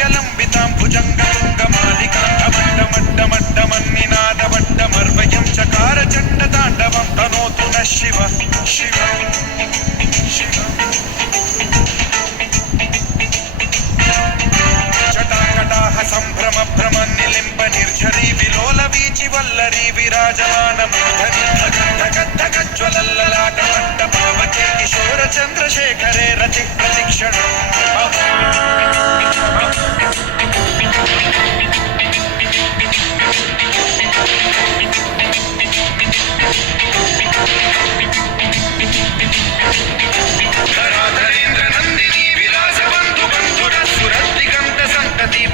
व्यलम्बितां भुजङ्गतुङ्गमालिकाण्डमड्डमड्डमड्डमन्निनादवड्डमर्वयं चकार चण्डताण्डवं तनोतु नः शिव शिव जटाकटाह सम्भ्रम भ्रम निलिम्ब निर्झरी विलोल वीचि वल्लरी विराजमानमूर्धनि धगद्धगज्ज्वलल्ललाटमण्डपावके किशोर चन्द्रशेखरे रति प्रतिक्षणम्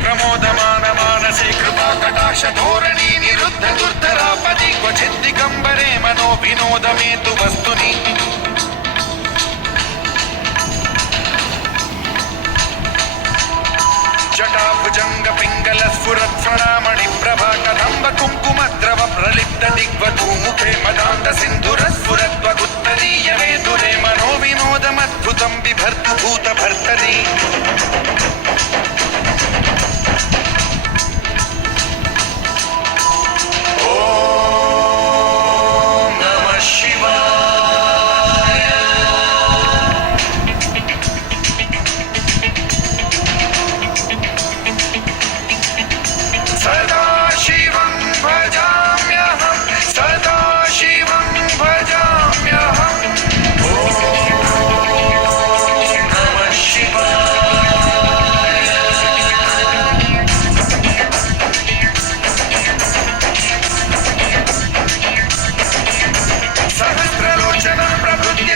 प्रमोदमानमानसे कृपाकटाक्षधोरणी निरुद्ध दुर्धरापदि क्वचित् दिगम्बरे मनो विनोदमेतु वस्तुनि जटाभुजङ्ग पिङ्गल स्फुरत्फणामणि प्रभा कदम्ब कुङ्कुमद्रव प्रलिप्त दिग्वधूमुखे मदान्त सिन्धुरस्फुरद्वगुत्तरीयमे दुरे मनो विनोदमद्भुतं बिभर्तु भूतभर्तरि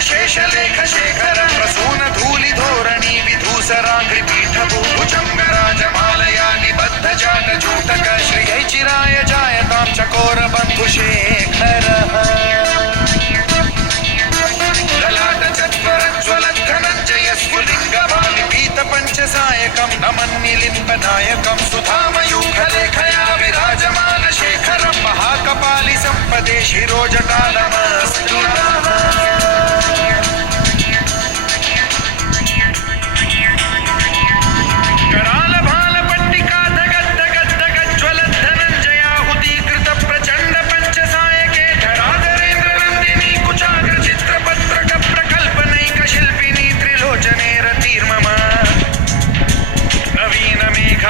शेषलेखशेखर प्रसून धूलिधोरणी विधूसराग्रिपीठभूभुजङ्गराजमालया निबद्ध जाटजूटक श्रियै चिराय जायतां चकोरबन्धुशेखरः ललाटचत्वरज्ज्वलद्धनञ्जय स्फुलिङ्गभाविपीतपञ्चसायकं नमन्निलिम्बनायकं सुधामयूखलेखया विराजमानशेखरं महाकपालि सम्पदे शिरोजटालमस्तु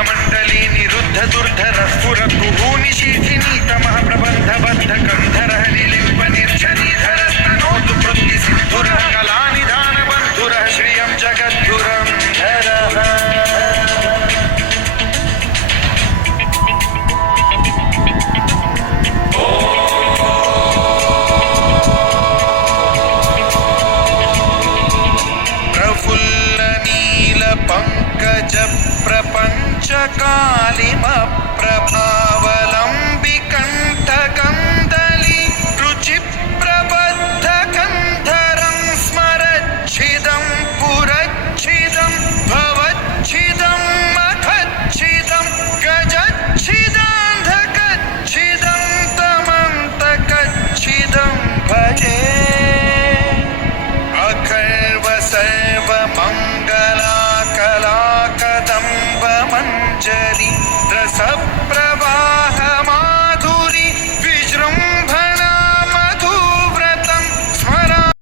मंडली निरुद्ध दुर्धर स्फुरद्भुः निशीथिनी तमः प्रबन्धबद्ध कंधरः निलिम्ब निर्झरीधरस्तनोतु पृथ्वी सिद्धुरः कलानिधान बन्धुरः श्रियं जगद्धुरं धरः प्रफुल्ल नील पंकज प्रपञ्चकालिमप्रभावलम्बिकण्ठकन्दली रुचिप्रबद्धकन्धरं स्मरच्छिदं पुरच्छिदं भवच्छिदं मखच्छिदं गजच्छिदान्धकच्छिदं तमन्तकच्छिदं भजे अखर्व सर्वमङ्गला कला कदम्ब मञ्जरी